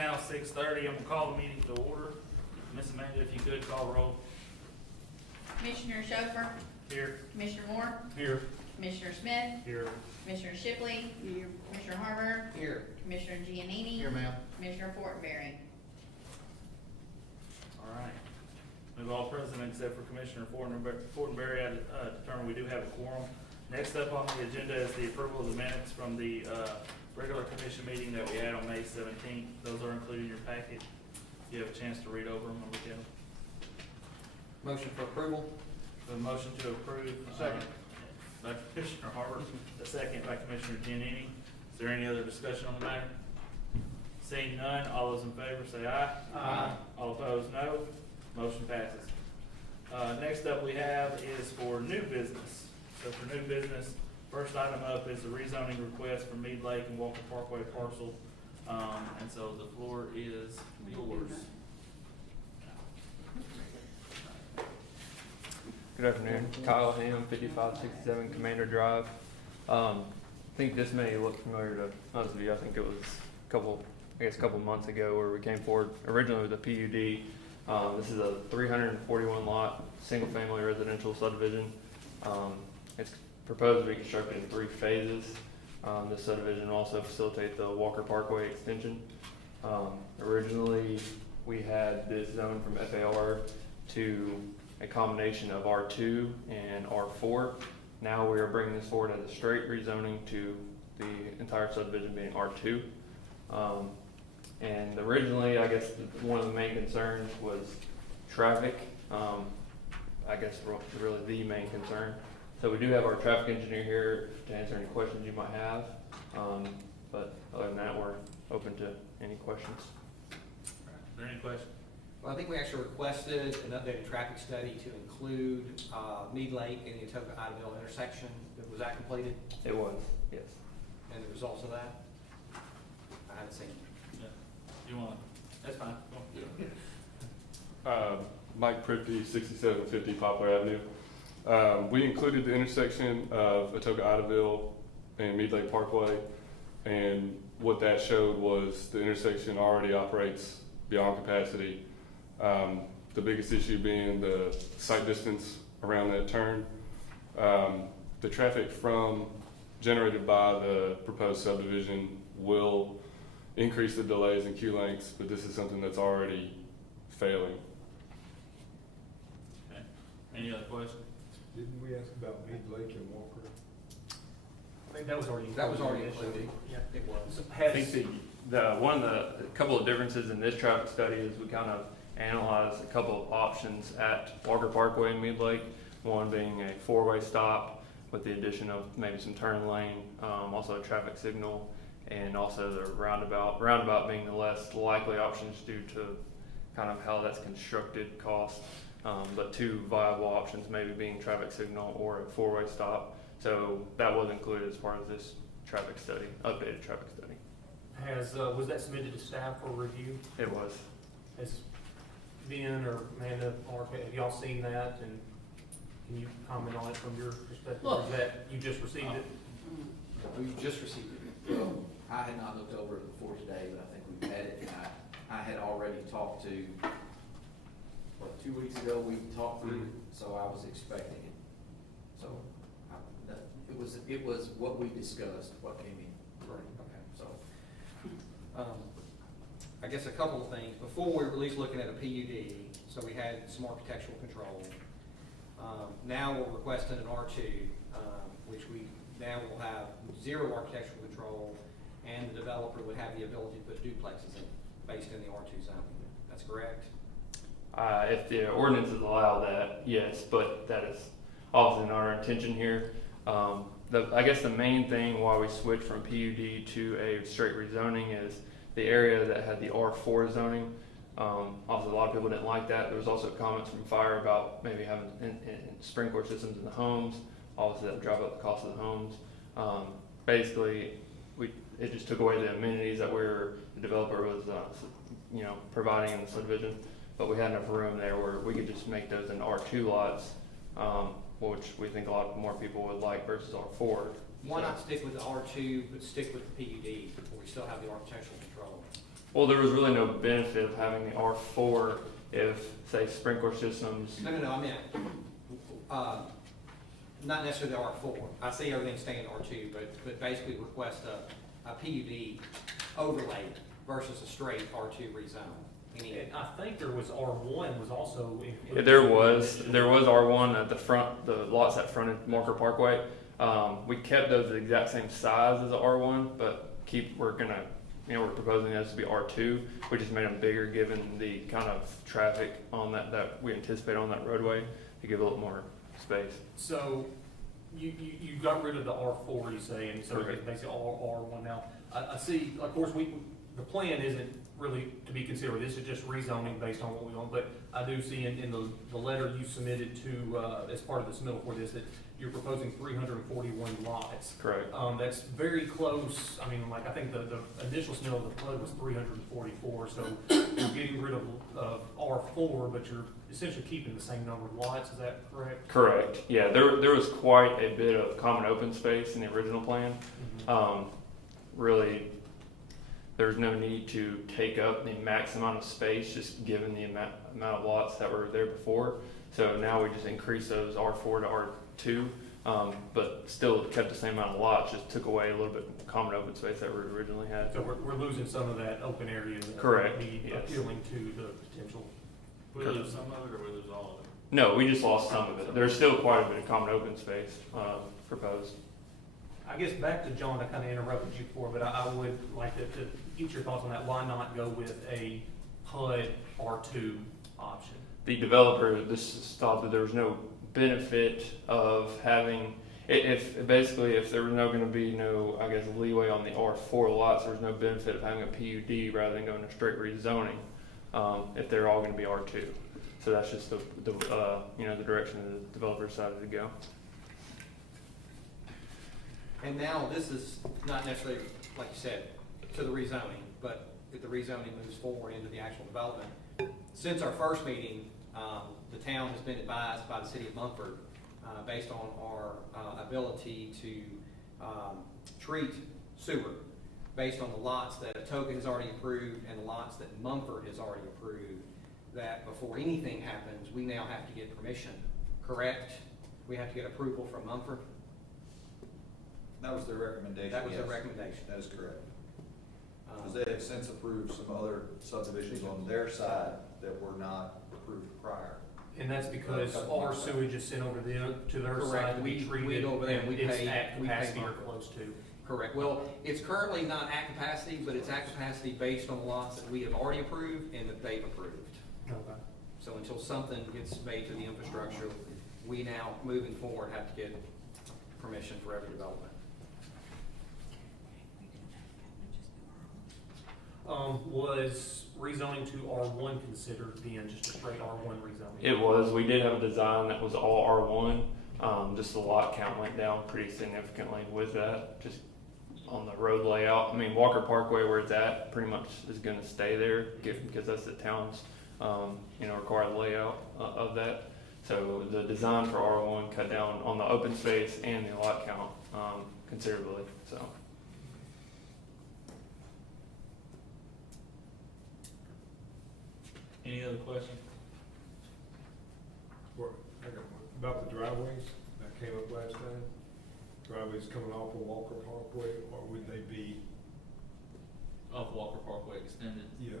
now 6:30. I'm gonna call the meeting to order. Miss Amanda, if you could call roll. Commissioner Schofer, Here. Commissioner Moore, Here. Commissioner Smith, Here. Commissioner Shipley, Commissioner Harper, Here. Commissioner Giannini, Here, ma'am. Commissioner Fortenberry. All right. We've all present except for Commissioner Fortenberry. I determined we do have a quorum. Next up on the agenda is the approval of the minutes from the regular commission meeting that we had on May 17th. Those are included in your packet. You have a chance to read over them and look at them. Motion for approval? The motion to approve. Second. By Commissioner Harper, the second by Commissioner Giannini. Is there any other discussion on the matter? Seeing none, all those in favor say aye. Aye. All opposed, no. Motion passes. Next up we have is for new business. So for new business, first item up is the rezoning request for Mead Lake and Walker Parkway parcel. And so the floor is yours. Good afternoon, Kyle Ham, 5567 Commander Drive. I think this may look familiar to most of you. I think it was a couple months ago where we came forward originally with a PUD. This is a 341 lot, single family residential subdivision. It's proposed to be constructed in 3 phases. This subdivision will also facilitate the Walker Parkway extension. Originally, we had this zone from FAR to a combination of R2 and R4. Now we are bringing this forward as a straight rezoning to the entire subdivision being R2. And originally, I guess one of the main concerns was traffic. I guess really the main concern. So we do have our traffic engineer here to answer any questions you might have. But other than that, we're open to any questions. Is there any questions? Well, I think we actually requested an updated traffic study to include Mead Lake and the Atoka Idaville intersection. Was that completed? It was, yes. And the results of that? I haven't seen. Yeah. You want? That's fine. Go on. Mike Pripke, 6750 Poplar Avenue. We included the intersection of Atoka Idaville and Mead Lake Parkway, and what that showed was the intersection already operates beyond capacity. The biggest issue being the sight distance around that turn. The traffic generated by the proposed subdivision will increase the delays in queue lengths, but this is something that's already failing. Okay. Any other questions? Didn't we ask about Mead Lake and Walker? I think that was already included. That was already included. Yeah. It was. I think a couple of differences in this traffic study is we kind of analyzed a couple of options at Walker Parkway and Mead Lake. One being a 4-way stop with the addition of maybe some turn lane, also a traffic signal, and also the roundabout. Roundabout being the less likely options due to kind of how that's constructed, cost. But 2 viable options maybe being traffic signal or a 4-way stop. So that was included as part of this traffic study, updated traffic study. Was that submitted to staff for review? It was. Has Ben or Amanda, Mark, have y'all seen that, and can you comment on it from your perspective, or is that you just received it? We just received it. I had not looked over it before today, but I think we've had it, and I had already talked to, 2 weeks ago, we talked through it, so I was expecting it. So, it was what we discussed, what came in. Right. Okay, so. I guess a couple of things. Before we were at least looking at a PUD, so we had some architectural control. Now we're requesting an R2, which we now will have 0 architectural control, and the developer would have the ability to put duplexes in, based in the R2 zone. That's correct? If the ordinances allow that, yes, but that is obviously not our intention here. I guess the main thing why we switched from PUD to a straight rezoning is the area that had the R4 zoning. Obviously, a lot of people didn't like that. There was also comments from fire about maybe having sprinkler systems in the homes. Obviously, that would drive up the cost of the homes. Basically, it just took away the amenities that the developer was, providing in the subdivision. But we had enough room there where we could just make those into R2 lots, which we think a lot more people would like versus R4. Why not stick with the R2, but stick with the PUD, where we still have the architectural control? Well, there was really no benefit of having the R4 if, say, sprinkler systems. No, I meant, not necessarily the R4. I see everything staying R2, but basically request a PUD overlay versus a straight R2 rezone. And I think there was R1 was also included. Yeah, there was R1 at the front, the lots that fronted Marker Parkway. We kept those the exact same size as the R1, but we're proposing those to be R2, which has made them bigger given the kind of traffic on that we anticipate on that roadway to give a little more space. So you got rid of the R4, you say, and so it's Correct. basically all R1 now. I see, of course, the plan isn't really to be considered. This is just rezoning based on what we want, but I do see in the letter you submitted to, as part of the submittal for this, that you're proposing 341 lots. Correct. That's very close. I mean, like, I think the initial submittal of the flood was 344, so you're getting rid of R4, but you're essentially keeping the same number of lots. Is that correct? Correct. Yeah, there was quite a bit of common open space in the original plan. Really, there's no need to take up the max amount of space, just given the amount of lots that were there before. So now we just increase those R4 to R2, but still kept the same amount of lots, just took away a little bit of common open space that we originally had. So we're losing some of that open area that Correct, would be yes. appealing to the potential. We lose some of it, or we lose all of it? No, we just lost some of it. There's still quite a bit of common open space proposed. I guess back to John, I kind of interrupted you before, but I would like to get your thoughts on that. Why not go with a PUD R2 option? The developer just thought that there was no benefit of having, if there was going to be no, I guess, leeway on the R4 lots, there was no benefit of having a PUD rather than going to straight rezoning if they're all going to be R2. So that's just the direction the developer decided to go. And now this is not necessarily, like you said, to the rezoning, but if the rezoning moves forward into the actual development. Since our first meeting, the town has been advised by the city of Mumford, based on our ability to treat sewer, based on the lots that Atoka has already approved and the lots that Mumford has already approved, that before anything happens, we now have to get permission, correct? We have to get approval from Mumford? That was their recommendation. That was their yes. recommendation. That is correct. Because they have since approved some other subdivisions on their side that were not approved prior. And that's because our sewage is sent over to their Correct. side to be We treated, go over there and we it's pay- at we pay capacity or Mumford. close to. Correct. Well, it's currently not at capacity, but it's at capacity based on the lots that we have already approved and that they've approved. Okay. So until something gets made to the infrastructure, we now, moving forward, have to get permission for every development. Was rezoning to R1 considered being just a straight R1 rezoning? It was. We did have a design that was all R1. Just the lot count went down pretty significantly with that, just on the road layout. I mean, Walker Parkway, where it's at, pretty much is going to stay there because that's the town's, required layout of that. So the design for R1 cut down on the open space and the lot count considerably. So. Any other questions? I got one. About the driveways that came up last time, driveways coming off of Walker Parkway, or would they be, Off Walker Parkway extended. yeah,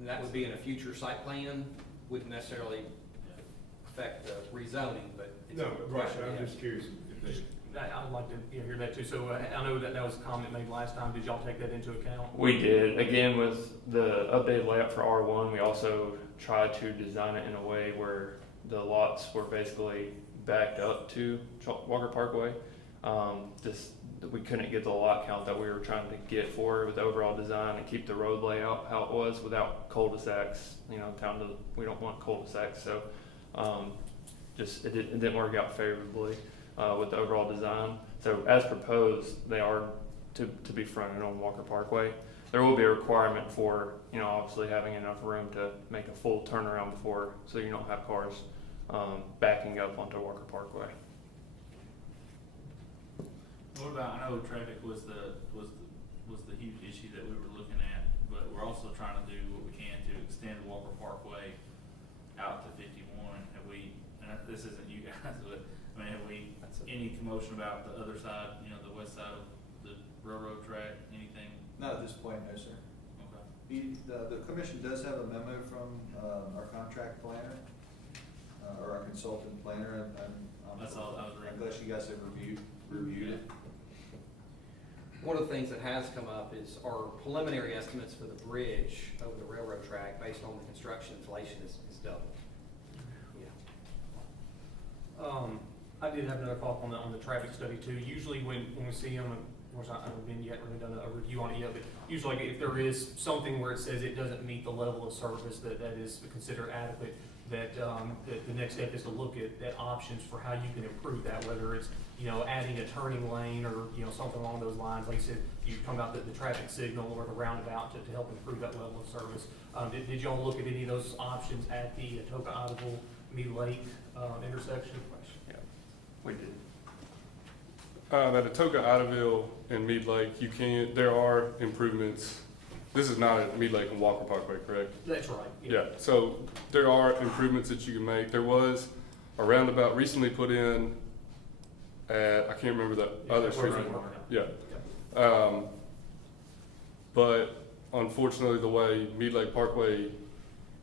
And that would be in a future site plan, wouldn't necessarily affect the rezoning, but. it's a no, right, question we I'm have. just curious if they, I'd like to hear that too. So I know that was a comment made last time. Did y'all take that into account? We did. Again, with the updated layout for R1, we also tried to design it in a way where the lots were basically backed up to Walker Parkway. We couldn't get the lot count that we were trying to get for with the overall design and keep the road layout how it was without cul-de-sacs. We don't want cul-de-sacs, so it didn't work out favorably with the overall design. So as proposed, they are to be fronted on Walker Parkway. There will be a requirement for, obviously having enough room to make a full turnaround before, so you don't have cars backing up onto Walker Parkway. What about, I know traffic was the huge issue that we were looking at. but we're also trying to do what we can to extend Walker Parkway out to 51. Have we, and this isn't you guys, but, I mean, have we, any commotion about the other side, you know, the west side of the railroad track, anything? Not at this point, no, sir. Okay. The commission does have a memo from, our contract planner, or our consultant planner, That's all I was reading. I'm glad you guys have reviewed it. One of the things that has come up is our preliminary estimates for the bridge over the railroad track based on the construction inflation is double. Yeah. I did have another thought on the traffic study too. Usually when we see them, of course, I haven't been yet, really done a review on it yet, but usually if there is something where it says it doesn't meet the level of service that is considered adequate, that the next step is to look at options for how you can improve that, whether it's, you know, adding a turning lane or, you know, something along those lines. Like you said, you talking about the traffic signal or the roundabout to help improve that level of service. Did y'all look at any of those options at the Atoka, Idleville, Mead Lake intersection? Yeah, we did. At Atoka, Idaville, and Mead Lake, there are improvements. This is not at Mead Lake and Walker Parkway, correct? That's right. Yeah, so there are improvements that you can make. There was a roundabout recently put in at, I can't remember the other street. Yeah. But unfortunately, the way Mead Lake Parkway,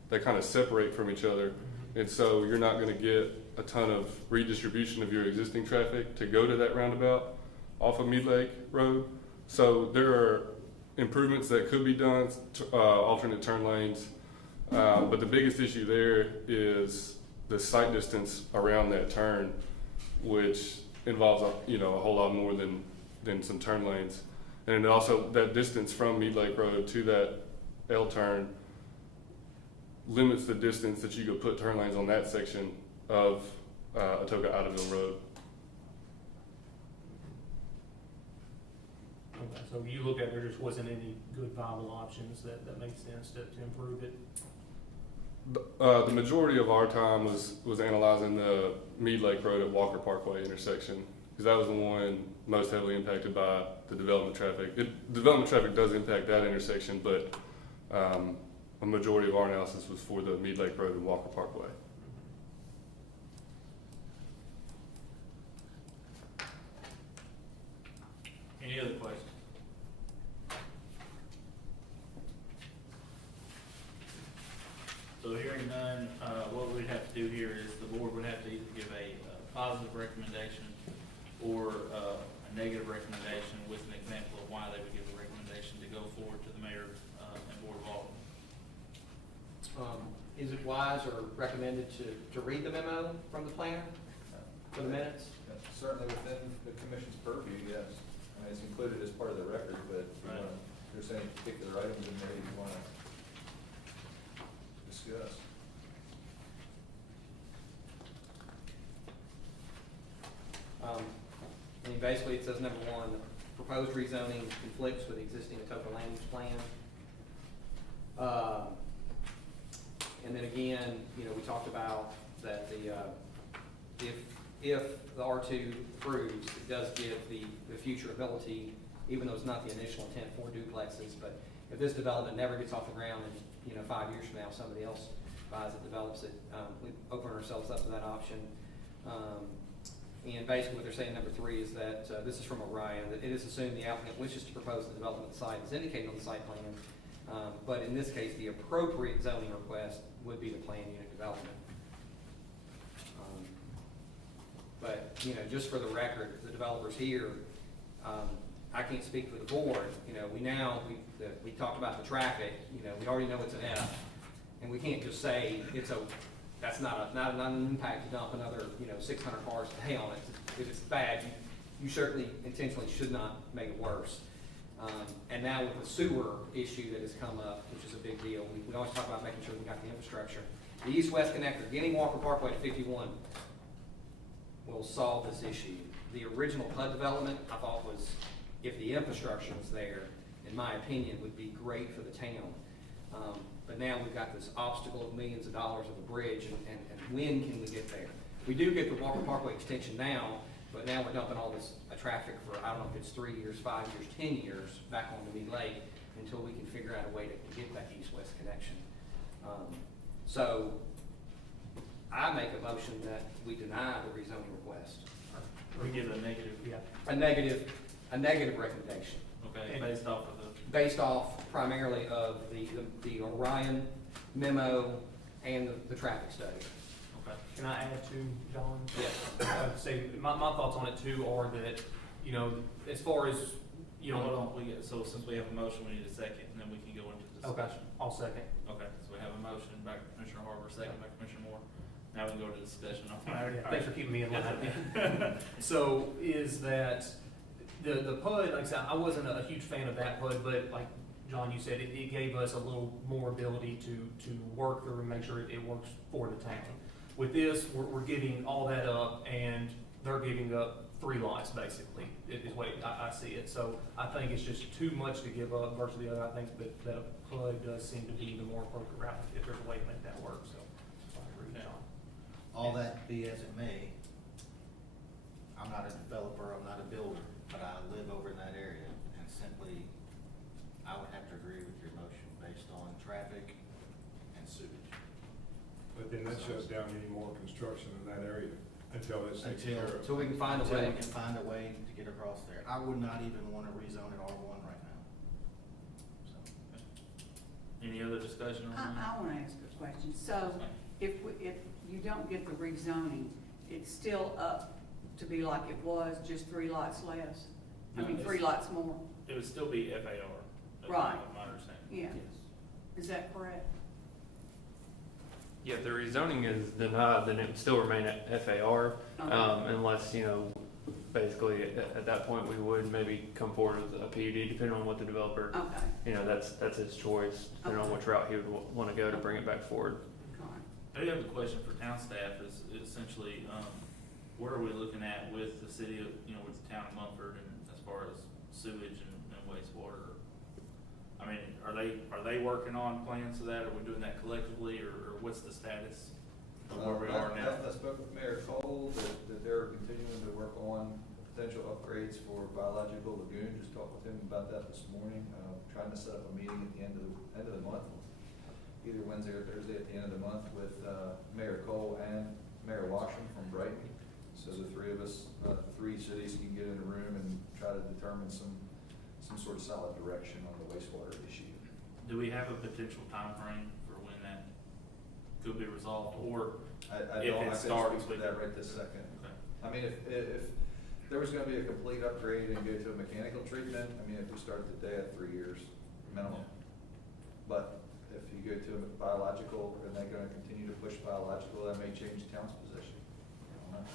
they kind of separate from each other. And so you're not gonna get a ton of redistribution of your existing traffic to go to that roundabout off of Mead Lake Road. So there are improvements that could be done, alternate turn lanes. But the biggest issue there is the sight distance around that turn, which involves a whole lot more than some turn lanes. And also that distance from Mead Lake Road to that L turn limits the distance that you could put turn lanes on that section of Atoka Idaville Road. Okay, so you look at, there just wasn't any good viable options that made sense to improve it? The majority of our time was analyzing the Mead Lake Road at Walker Parkway intersection, because that was the one most heavily impacted by the development traffic. Development traffic does impact that intersection, but a majority of our analysis was for the Mead Lake Road and Walker Parkway. Any other questions? So hearing none, what we'd have to do here is the board would have to either give a positive recommendation or a negative recommendation with an example of why they would give a recommendation to go forward to the mayor and board of aldermen. Is it wise or recommended to read the memo from the planner for the minutes? That's certainly within the commission's purview, yes. I mean, it's included as part of the record, but if you Right. wanna, if there's any particular items in there you wanna discuss. I mean, basically, it says number one, the proposed rezoning conflicts with the existing Atoka land use plan. And then again, you know, we talked about that if the R2 approves, it does give the future ability, even though it's not the initial intent for duplexes, but if this development never gets off the ground and, you know, 5 years from now, somebody else buys it, develops it, we open ourselves up to that option. And basically what they're saying, number three, is that, this is from Orion, that it is assumed the applicant wishes to propose the development of the site as indicated on the site plan. But in this case, the appropriate zoning request would be the planned unit development. But, you know, just for the record, the developers here, I can't speak for the board, you know, we talked about the traffic, you know, we already know it's an F, and we can't just say that's not an impact to dump another, 600 cars a day on it. If it's bad, you certainly intentionally should not make it worse. And now with the sewer issue that has come up, which is a big deal, we always talk about making sure we got the infrastructure. The east-west connector, getting Walker Parkway to 51 will solve this issue. The original PUD development, I thought was, if the infrastructure was there, in my opinion, would be great for the town. But now we've got this obstacle of millions of dollars of a bridge, and when can we get there? We do get the Walker Parkway extension now, but now we're dumping all this traffic for, I don't know if it's 3 years, 5 years, 10 years back on the Mead Lake. until we can figure out a way to get that east-west connection. So I make a motion that we deny the rezoning request. We give a negative, Yeah. A negative recommendation, okay, based off of the, based off primarily of the Orion memo and the traffic study. okay. Can I add to John? Yes. I would say, my thoughts on it too are that, you know, as far as, you know. Hold on, so since we have a motion, we need a second, and then we can go into Okay, discussion. I'll second. Okay, so we have a motion by Commissioner Harbor, second by Commissioner Moore. Now we can go to discussion. All right, thanks for keeping me in line. So is that, the PUD, like I said, I wasn't a huge fan of that PUD, but like John, you said, it gave us a little more ability to work through and make sure it works for the town. With this, we're giving all that up, and they're giving up 3 lots, basically, is the way I see it. So I think it's just too much to give up versus the other. I think that a PUD does seem to be the more appropriate route if there's a way to make that work, so I agree with John. All that be as it may, I'm not a developer, I'm not a builder, but I live over in that area, and simply, I would have to agree with your motion based on traffic and sewage. But then that shuts down any more construction in that area until it's taken care of. Until we can find a way. Until we can find a way to get across there. I would not even wanna rezone it R1 right now. So, Any other discussion on that? I want to ask a question. So if you don't get the rezoning, it's still up to be like it was, just 3 lots less? I No, mean, it's- 3 lots more? It would still be FAR. That's Right. My understanding. Yeah. Is that correct? Yeah, if the rezoning is denied, then it would still remain at FAR, Okay. unless, you know, basically at that point, we would maybe come forward with a PUD, depending on what the developer, Okay. you know, that's his choice, depending on Okay. which route he would want to go to bring it back forward. All right. I do have a question for town staff is essentially, where are we looking at with the city of, you know, with the town of Mumford and as far as sewage and wastewater? I mean, are they working on plans for that? Are we doing that collectively or what's the status of where we are now? I spoke with Mayor Cole that they're continuing to work on potential upgrades for biological lagoon. Just talked with him about that this morning. Trying to set up a meeting at the end of the month, either Wednesday or Thursday at the end of the month with Mayor Cole and Mayor Washington from Brighton. So the 3 of us, 3 cities can get in a room and try to determine some sort of solid direction on the wastewater issue. Do we have a potential time frame for when that could be resolved or I if don't, it I couldn't starts speak to with that right this second. Okay. I mean, if there was gonna be a complete upgrade and go to a mechanical treatment, I mean, if we started today at 3 years minimum. But if you go to a biological and they're gonna continue to push biological, that may change the town's position. I don't know.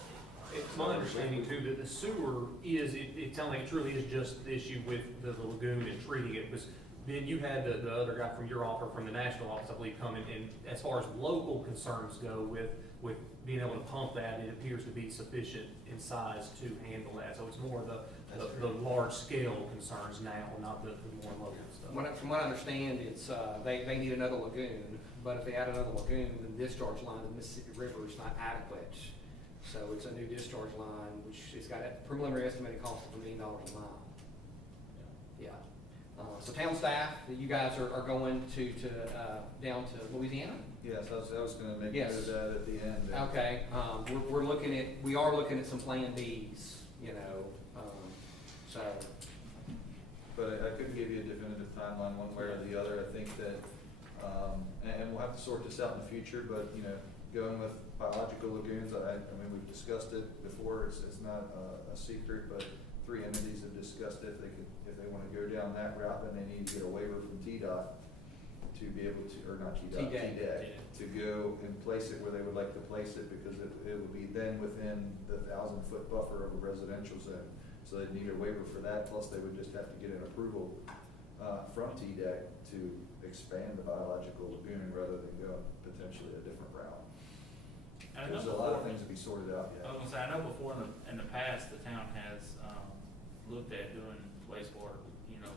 It's my understanding too that the sewer is, it sounds like it truly is just the issue with the lagoon and treating it, because then you had the other guy from your office, from the national office, I believe, come in, and as far as local concerns go with being able to pump that, it appears to be sufficient in size to handle that, so it's more the large scale concerns now, not the more local stuff. From what I understand, it's, they need another lagoon, but if they add another lagoon, the discharge line to the Mississippi River is not adequate. So it's a new discharge line, which has got a preliminary estimated cost of $1 million a mile. Yeah. So town staff, you guys are going to down to Louisiana? Yes, I was gonna make Yes. note of that at the end. Okay, we are looking at some Plan Bs, you know, so. But I couldn't give you a definitive timeline one way or the other. I think that, and we'll have to sort this out in the future, but, you know, going with biological lagoons, I mean, we've discussed it before, it's not a secret, but 3 entities have discussed it. If they wanna go down that route, then they need to get a waiver from TDOT to be able to, or not TDOT, TDEC, to go and place it where they would like to place it, because it would be then within the 1,000-foot buffer of a residential zone. So they'd need a waiver for that, plus they would just have to get an approval from TDEC to expand the biological lagoon rather than go potentially a different route. I know There's a lot of before- things to be sorted out yet. I was gonna say, I know before in the past, the town has, looked at doing wastewater, you know,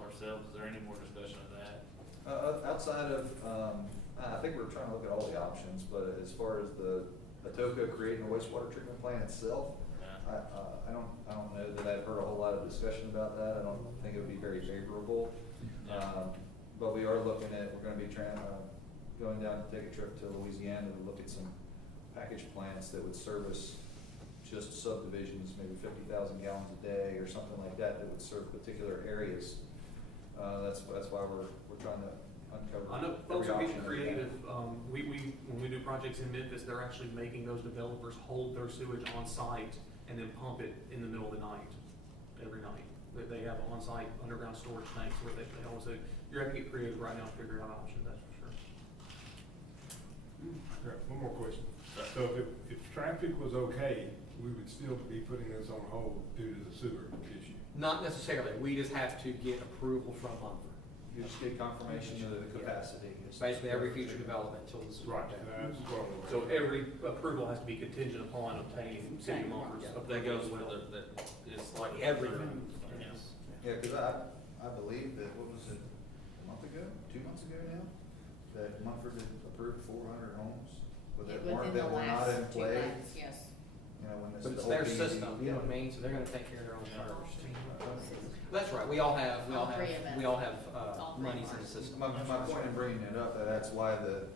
ourselves. Is there any more discussion of that? Outside of, I think we're trying to look at all the options, but as far as the Atoka creating a wastewater treatment plant itself, Yeah. I don't know that I've heard a whole lot lot of discussion about that. I don't think it would be very favorable. But we are looking at, we're gonna be going down to take a trip to Louisiana to look at some package plants that would service just subdivisions, maybe 50,000 gallons a day or something like that, that would serve particular areas. That's why we're trying to uncover. I know folks are every getting option that we have. creative. When we do projects in Memphis, they're actually making those developers hold their sewage on site and then pump it in the middle of the night, every night. They have on-site underground storage tanks where they also, you're having to get creative right now to figure out options, that's for sure. Yeah, one more question. So if traffic was okay, we would still be putting this on hold due to the sewer issue? Not necessarily, we just have to get approval from Mumford. You just get confirmation of the capacity. It's basically every future development until this is Right, worked out. that's what I'm. So every approval has to be contingent upon obtaining city of Montrose. Yeah. That goes with it, that it's like. Everything. Yes. Yeah, cause I believe that, what was it, a month ago, 2 months ago now? That Mumford had approved 400 homes, but that Within weren't, the that were not last in 2 play. months, yes. You know, when this. But it's the their whole system, PUD you know what I mean, so they're gonna take care of their own first. That's right, we all have All three of them. All three monies of in the ours. system. My point in bringing it up, that's why the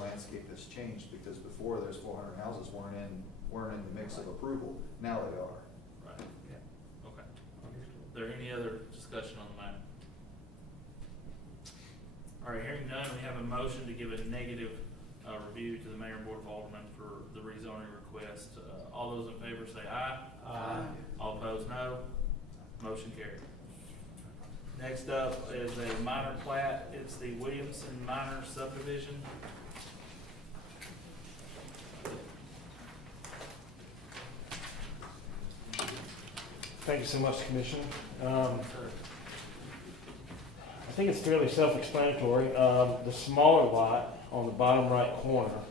landscape has changed, because before those 400 houses weren't in the mix of approval, now they are. Right, okay. Is there any other discussion on the matter? All right, hearing none, we have a motion to give a negative review to the mayor and board of aldermen for the rezoning request. All those in favor say aye. Aye. All opposed, no. Motion carried. Next up is a minor plat. It's the Williamson Minor Subdivision. Thank you so much, Commissioner. I think it's fairly self-explanatory. The smaller lot on the bottom right corner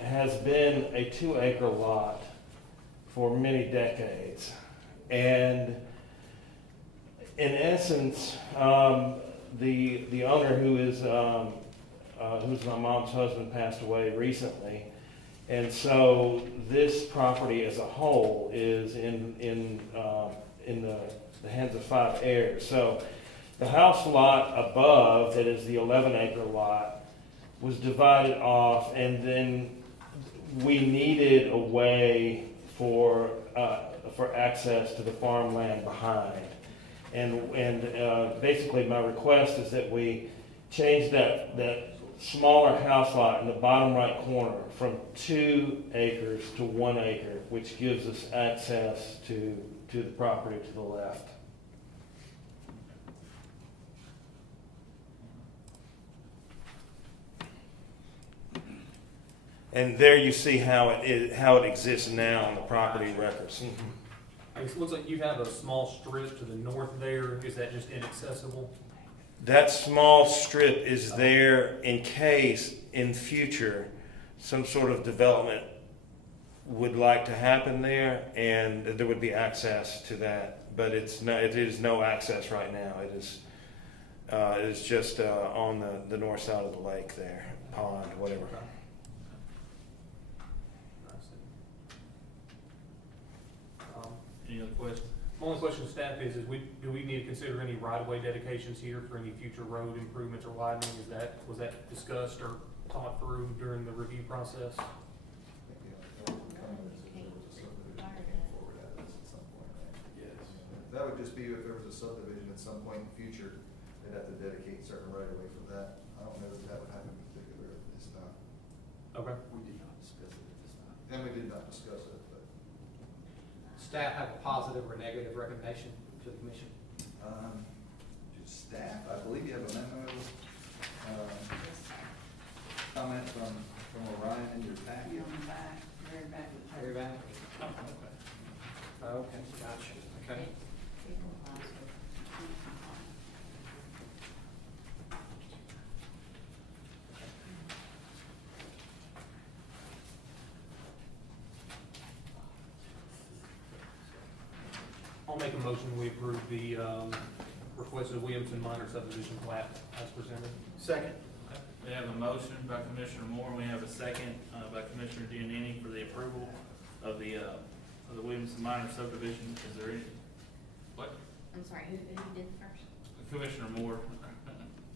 has been a 2-acre lot for many decades. And in essence, the owner who's my mom's husband passed away recently. And so this property as a whole is in the hands of 5 heirs. So the house lot above, that is the 11-acre lot, was divided off, and then we needed a way for access to the farmland behind. And basically my request is that we change that smaller house lot in the bottom right corner from 2 acres to 1 acre, which gives us access to the property to the left. And there you see how it exists now on the property records. I guess it looks like you have a small strip to the north there. Is that just inaccessible? That small strip is there in case in future some sort of development would like to happen there, and there would be access to that. But it is no access right now. It is just on the north side of the lake there, pond, whatever. Any other questions? My only question to staff is do we need to consider any right-of-way dedications here for any future road improvements or widening? Was that discussed or thought through during the review process? That would just be if there was a subdivision at some point in the future, they'd have to dedicate certain right of way for that. I don't know that that would happen in particular at this time. Okay. We did not discuss it at this time. And we did not discuss it, but, Staff have a positive or negative recommendation to the commission? to staff, I believe you have a memo, comment from Orion in your packet. On the back, very back of the Very page. bad? Okay, gotcha, okay. I'll make a motion, we approve the requested Williamson minor subdivision plat as presented. Second. We have a motion by Commissioner Moore, and we have a second by Commissioner Giannini for the approval of the of the Williamson Minor subdivision. Is there any? What? I'm sorry, who did first? Commissioner Moore,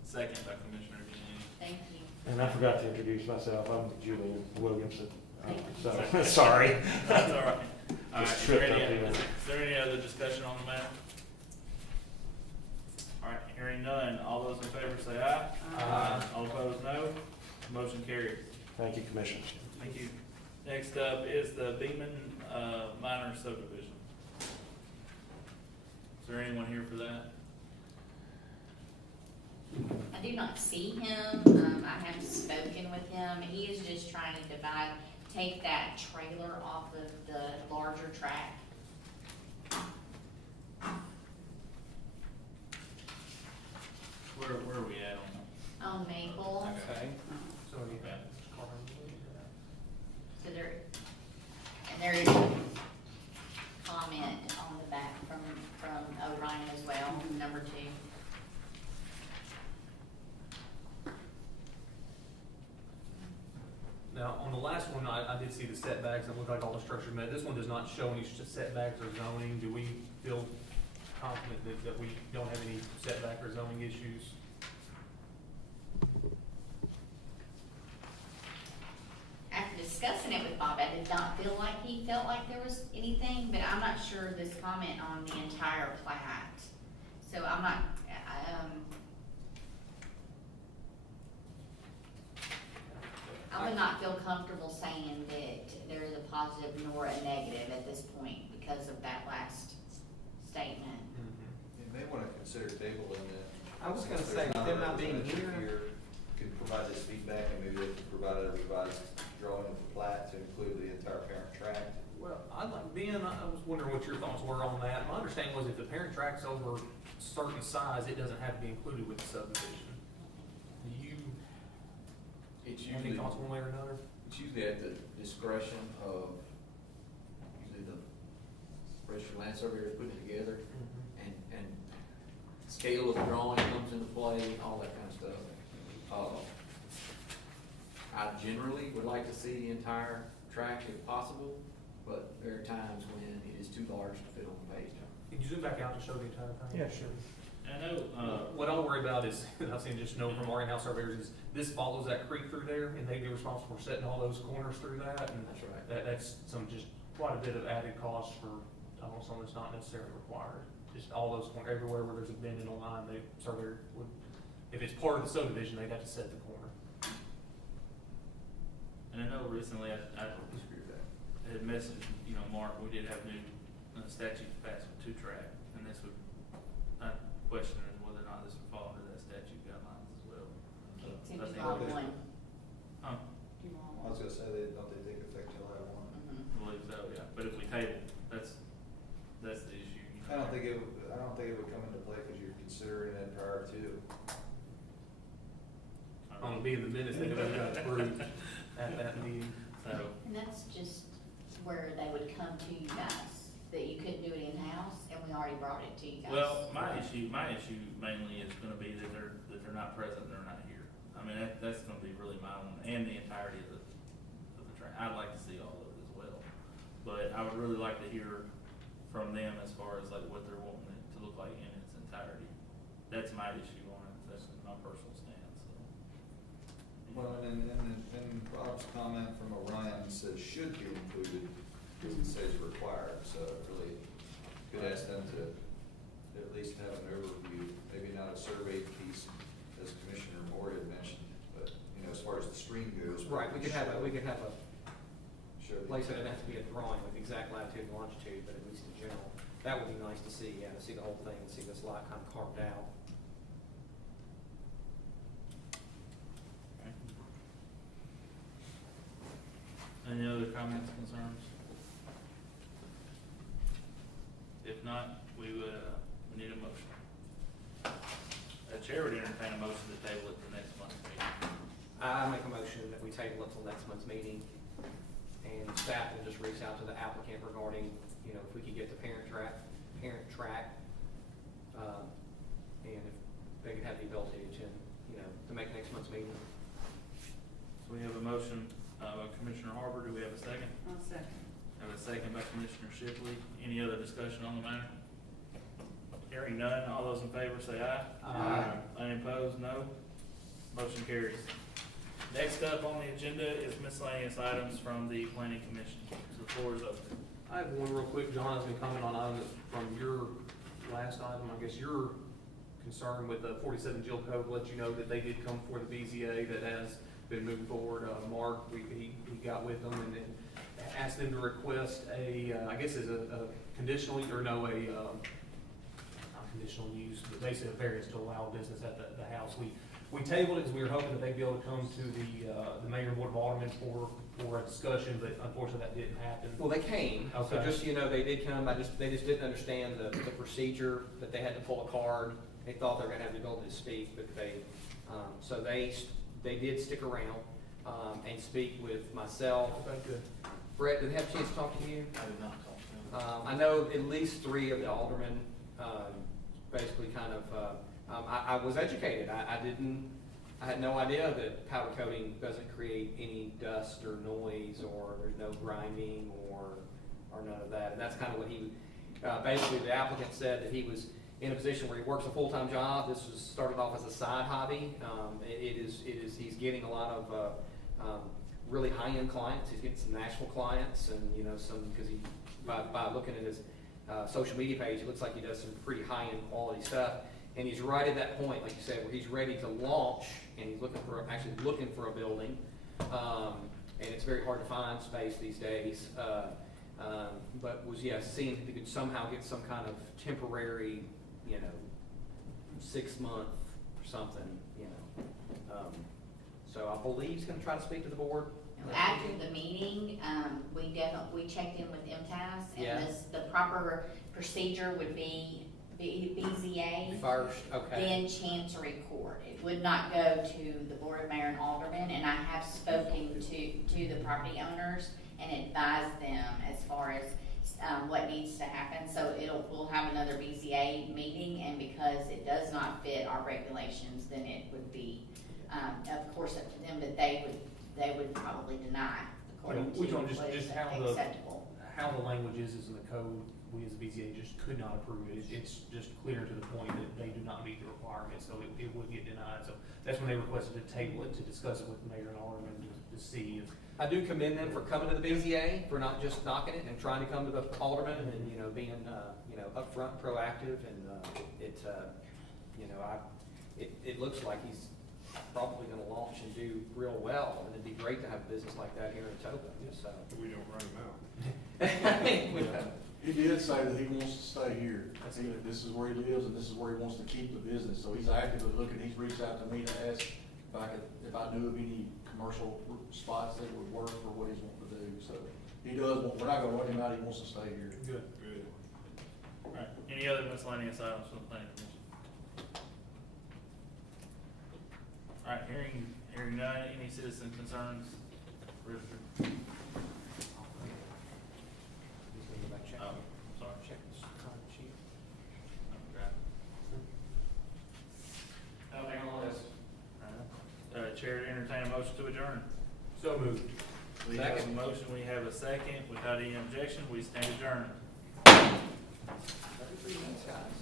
second by Commissioner Gandy. Thank you. And I forgot to introduce myself. I'm Julian Williamson. Thank you. So, sorry. That's all right. All right, Just is there tripped any, up here. is there any other discussion on the matter? All right, hearing none, all those in favor say aye. Aye. All opposed, no. Motion carries. Thank you, Commissioners. Thank you. Next up is the Beeman, minor subdivision. Is there anyone here for that? I do not see him. I have spoken with him. He is just trying to take that trailer off of the larger track. Where are we at on On Maple. Okay. So, yeah. So there, and there is a comment on the back from Orion as well, number 2. Now, on the last one, I did see the setbacks, it looked like all the structure met. This one does not show any setbacks or zoning. Do we feel confident that we don't have any setback or zoning issues? After discussing it with Bob, I did not feel like he felt like there was anything, but I'm not sure this comment on the entire plat. So I'm not, I would not feel comfortable saying that there is a positive nor a negative at this point because of that last statement. You may wanna consider tabling it. I was gonna Since say, there's with them not being representative here- Can provide this feedback, and maybe they can provide a revised drawing of the plat to include the entire parent tract. Well, I'd like, Ben, I was wondering what your thoughts were on that. My understanding was if the parent track's over a certain size, it doesn't have to be included with the subdivision. Do you It's have any usually, thoughts one way or another? it's usually at the discretion of, usually the registered land surveyor putting it together, and scale of the drawing comes into play, all that kind of stuff. I generally would like to see the entire tract if possible, but there are times when it is too large to fit on the page. Can you zoom back out to show the entire thing? Yeah, sure. I know, What I'll worry about is, I've seen just know from our in-house surveyors, is this follows that creek through there, and they'd be responsible for setting all those corners through that, and That's right. that's just quite a bit of added cost for almost something that's not necessarily required. Just all those corners, everywhere where there's a bend in a line, the surveyor would, if it's part of the subdivision, they'd have to set the corner. and I know recently I Disagree with that. had messaged, Mark, we did have new statutes passed with 2-track, and this would, I question is whether or not this would fall under that statute guidelines as well. It's in I think- July 1. Huh, July I was gonna say, don't they take effect July 1? Mhm. I believe so, yeah, but if we table, that's the issue. I don't think it would come into play because you're considering it prior to. On the being the minutes, they would have approved at that meeting. So, And that's just where they would come to you guys, that you couldn't do it in-house, and we already brought it to you guys. well, my issue mainly is gonna be that they're not present, and they're not here. I mean, that's gonna be really my one, and the entirety of the track. I'd like to see all of it as well, but I would really like to hear from them as far as like what they're wanting it to look like in its entirety. That's my issue on it, that's my personal stance, so. Well, and Rob's comment from Orion says should be included, doesn't say it's required, so it really could ask them to at least have an overview, maybe not a survey piece, as Commissioner Moore had mentioned, but, as far as the stream goes. Right, we could have a Show the place that intent. doesn't have to be a drawing with exact latitude and longitude, but at least in general. That would be nice to see, to see the whole thing, and see this lot kind of carved out. Any other comments, concerns? If not, we need a motion. Chair would entertain a motion to table it to next month's meeting. I make a motion that we table it till next month's meeting, and staff will just reach out to the applicant regarding, if we could get the parent track, and if they could have the ability to make next month's meeting. So we have a motion, by Commissioner Harbor, do we have a second? I'll second. Have a second by Commissioner Shipley. Any other discussion on the matter? Hearing none, all those in favor say aye. Aye. Any opposed, no. Motion carries. Next up on the agenda is miscellaneous items from the planning commission. So the floor is open. I have one real quick, John, I was gonna comment on item from your last item, I guess your concern with the 47 Jill Code, let you know that they did come before the BZA that has been moving forward. Mark, he got with them and then asked them to request a, I guess is a conditional, or no, not conditional use, but basically a variance to allow business at the house. We tabled it because we were hoping that they'd be able to come to the mayor and board of aldermen for a discussion, but unfortunately that didn't happen. Well, they came, so Okay. just so you know, they did come, they just didn't understand the procedure, that they had to pull a card. They thought they were gonna have the ability to speak, but so they did stick around, and speak with myself. Okay, good. Brett, did they have a chance to talk to you? I did not talk to them. I know at least 3 of the aldermen, basically kind of, I was educated. I had no idea that powder coating doesn't create any dust or noise, or there's no grinding or none of that. And that's kind of what he, basically the applicant said that he was in a position where he works a full-time job. This was started off as a side hobby. He's getting a lot of, really high-end clients. He's getting some national clients and, because by looking at his social media page, it looks like he does some pretty high-end quality stuff. And he's right at that point, like you said, where he's ready to launch, and he's actually looking for a building. And it's very hard to find space these days. But was, seeing if he could somehow get some kind of temporary, 6 month or something, So I believe he's gonna try to speak to the board. After the meeting, we checked in with MTS, Yeah. and the proper procedure would be BZA, First, okay. then Chancery Court. It would not go to the Board of Mayor and Aldermen, and I have spoken to the property owners and advised them as far as what needs to happen. So we'll have another BZA meeting, and because it does not fit our regulations, then it would be, of course, up to them, but they would probably deny according to We don't what is just how acceptable. how the language is in the code, we as a BZA just could not approve it. It's just clear to the point that they do not meet the requirements, so it would get denied. So that's when they requested to table it, to discuss it with the mayor and alderman to see if. I do commend them for coming to the BZA, for not just knocking it and trying to come to the alderman and, being, upfront, proactive, and, it looks like he's probably gonna launch and do real well, and it'd be great to have a business like that here in Atoka, so. We don't run them out. He did say that he wants to stay here. That's He- good. This is where he lives and this is where he wants to keep the business. So he's actively looking, he's reached out to me to ask if I knew of any commercial spots that would work for what he's wanting to do. So he does, we're not gonna run him out, he wants to stay here. Good. Good. All right, any other miscellaneous items from the planning commission? All right, hearing none, any citizen concerns? Richard? Oh, sorry. Check this card sheet. I forgot. Nothing on this. Chair to entertain a motion to adjourn. So moved. We have a Second. motion, we have a second. Without any objection, we stand adjourned. 33 minutes, guys.